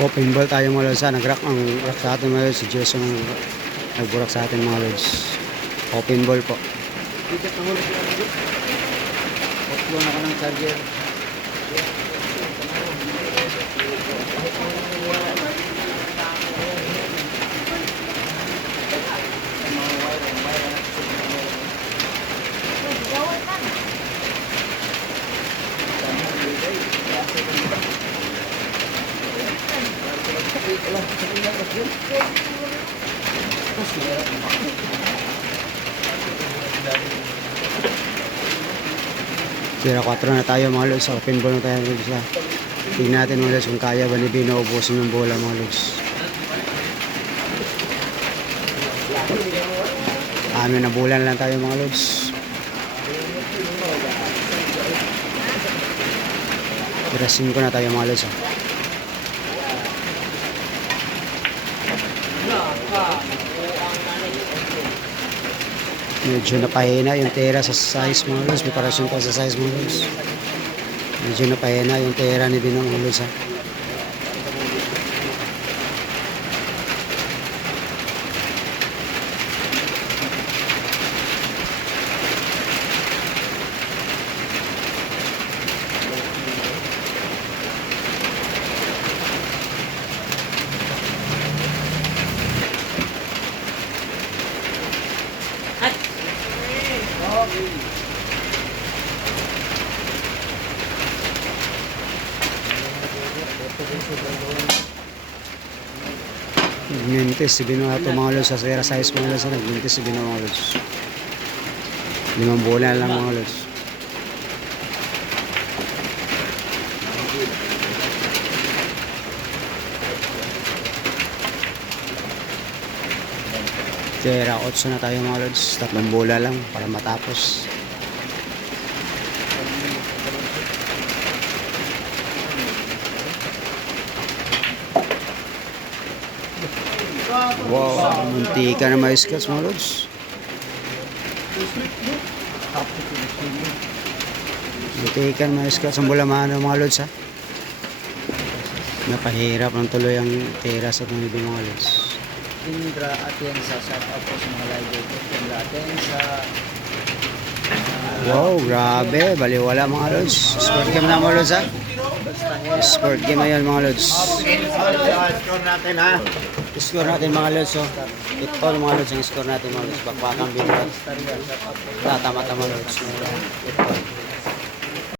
Open ball tayo mga lods. Nag-rock ang rock sa atin mga lods. Si Jason nagburak sa atin mga lods. Open ball po. Bigat na huli sila nito. Offload ako ng charger. Sira 4 na tayo mga lods. Open ball na tayo mga lods. Tingnan natin mga lods kung kaya ba ni Bino ubusin ng bola mga lods. Na bulan lang tayo mga lods. Dressing ko na tayo mga lods. Medyo napahina yung tera sa size mga lods. Preparasyon pa sa size mga lods. Medyo napahina yung tera ni Bino mga lods. Nagmintis si Bino ito mga lods. Sa sira size mga lods. Nagmintis si Bino mga lods. 5 bulan lang mga lods. Tera 8 na tayo mga lods. 3 bola lang para matapos. Wow, muntika na may skills mga lods. Muntika na may skills ang bola mga lods ha. Napahirap ng tuloy ang tera sa tunay mga lods. Indra Atienza, shout out po sa mga live dito. Indra Atienza. Wow, grabe. Baliwala mga lods. Sport game na mga lods ha. Sport game na yan mga lods. Score natin ha. Score natin mga lods. It all mga lods ang score natin mga lods. Bakbakang binat. Tatama-tama lods. It all.